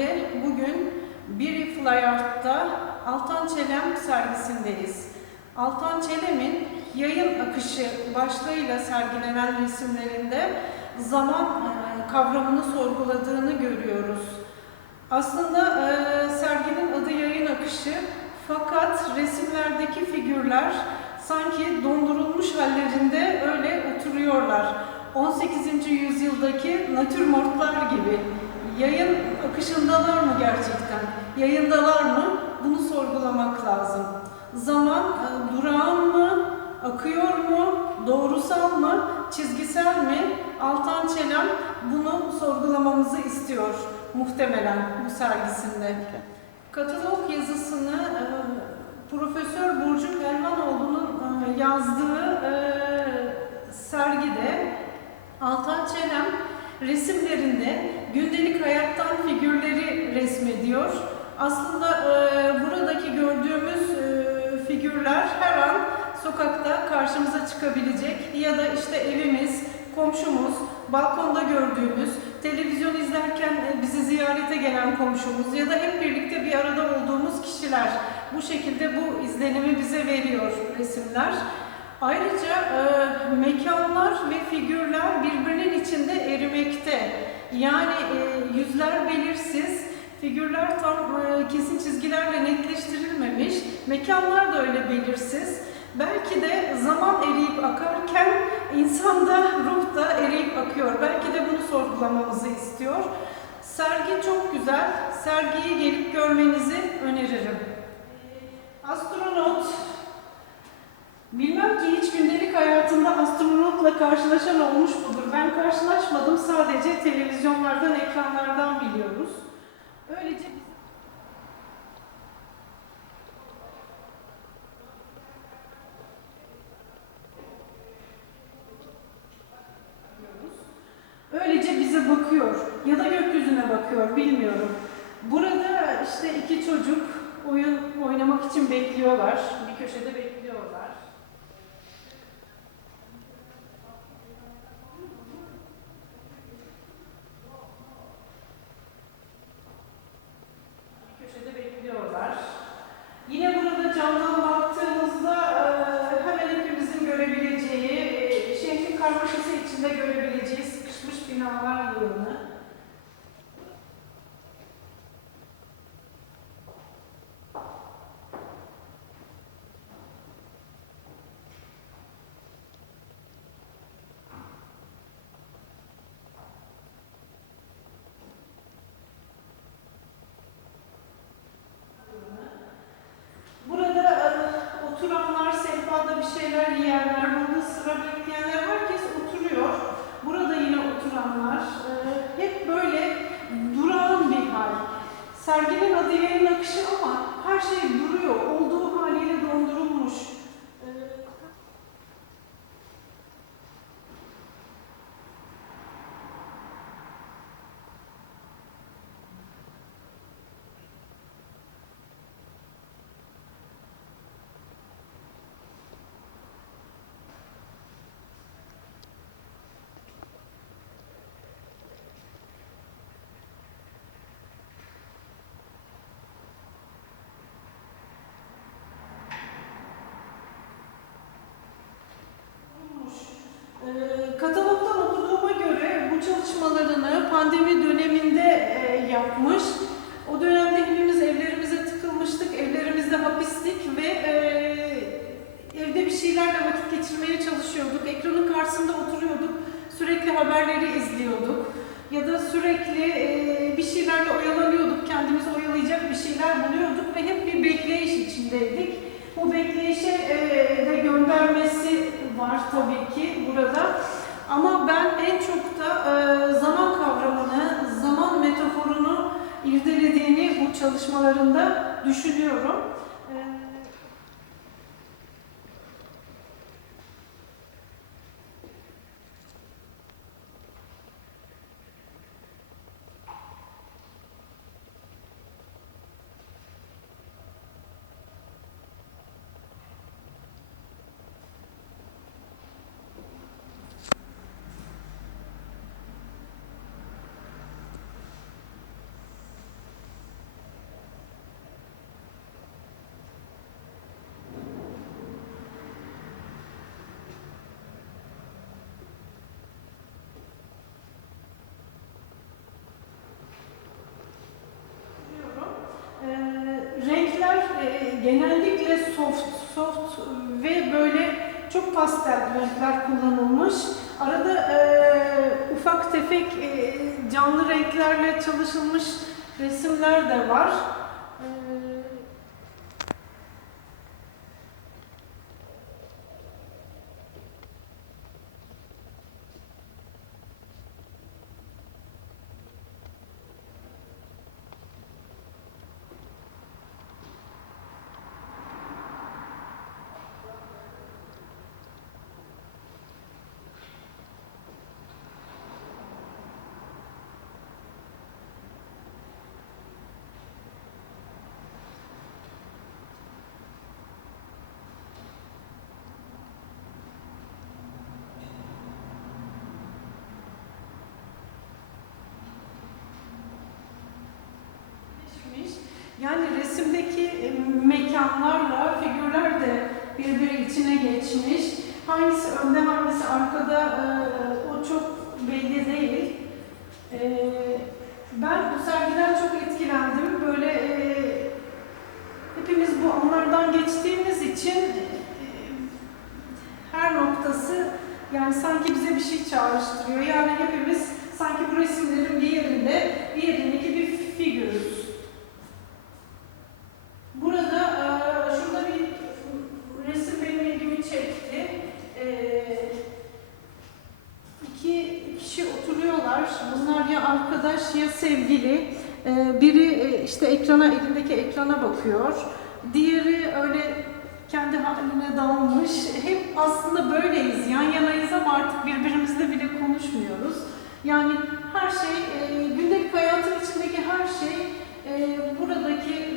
bölümünde bugün Biri Fly Art'ta Altan Çelem sergisindeyiz. Altan Çelem'in yayın akışı başlığıyla sergilenen resimlerinde zaman e, kavramını sorguladığını görüyoruz. Aslında e, serginin adı yayın akışı fakat resimlerdeki figürler sanki dondurulmuş hallerinde öyle oturuyorlar. 18. yüzyıldaki natürmortlar gibi. Yayın akışındalar mı gerçekten? Yayındalar mı? Bunu sorgulamak lazım. Zaman e, durağan mı? Akıyor mu? Doğrusal mı? Çizgisel mi? Altan Çelem bunu sorgulamamızı istiyor muhtemelen bu sergisinde. Katalog yazısını e, Profesör Burcu Pelhanoğlu'nun e, yazdığı e, sergide Altan Çelem resimlerinde gündelik hayattan figürleri resmediyor. Aslında e, buradaki gördüğümüz e, figürler her an sokakta karşımıza çıkabilecek ya da işte evimiz, komşumuz, balkonda gördüğümüz, televizyon izlerken e, bizi ziyarete gelen komşumuz ya da hep birlikte bir arada olduğumuz kişiler bu şekilde bu izlenimi bize veriyor resimler. Ayrıca e, mekanlar ve figürler birbirinin içinde erimekte. Yani e, yüzler belirsiz, figürler tam e, kesin çizgilerle netleştirilmemiş, mekanlar da öyle belirsiz. Belki de zaman eriyip akarken insan da ruh da eriyip akıyor. Belki de bunu sorgulamamızı istiyor. Sergi çok güzel. Sergiyi gelip görmenizi öneririm. Astronot Bilmem ki hiç gündelik hayatında astronotla karşılaşan olmuş mudur? Ben karşılaşmadım. Sadece televizyonlardan, ekranlardan biliyoruz. Öylece Öylece bize bakıyor ya da gökyüzüne bakıyor bilmiyorum. Burada işte iki çocuk oyun oynamak için bekliyorlar. Bir köşede bekliyorlar. Yapmış. O dönemde hepimiz evlerimize tıkılmıştık, evlerimizde hapistik ve e, evde bir şeylerle vakit geçirmeye çalışıyorduk. Ekranın karşısında oturuyorduk, sürekli haberleri izliyorduk. Ya da sürekli e, bir şeylerle oyalanıyorduk, kendimizi oyalayacak bir şeyler buluyorduk ve hep bir bekleyiş içindeydik. Bu bekleyişe e, de göndermesi var tabii ki burada. Ama ben en çok da e, zaman kavramını, zaman bu çalışmalarında düşünüyorum. Çok pastel renkler kullanılmış. Arada e, ufak tefek e, canlı renklerle çalışılmış resimler de var. E, geçmiş. Yani resimdeki e, mekanlarla figürler de birbiri içine geçmiş. Hangisi önde hangisi arkada e, o çok belli değil. E, ben bu sergiden çok etkilendim. Böyle hepimiz bu anlardan geçtiğimiz için her noktası yani sanki bize bir şey çağrıştırıyor. Yani hepimiz sanki bu resimlerin bir yerinde, bir yerindeki bir figürüz. Burada e, şurada bir resim benim ilgimi çekti. E, iki kişi oturuyorlar. Bunlar ya arkadaş ya sevgili. E, biri e, işte ekrana elindeki ekrana bakıyor. Diğeri öyle kendi haline dalmış. Hep aslında böyleyiz, yan yanayız ama artık birbirimizle bile konuşmuyoruz. Yani her şey, e, gündelik hayatın içindeki her şey e, buradaki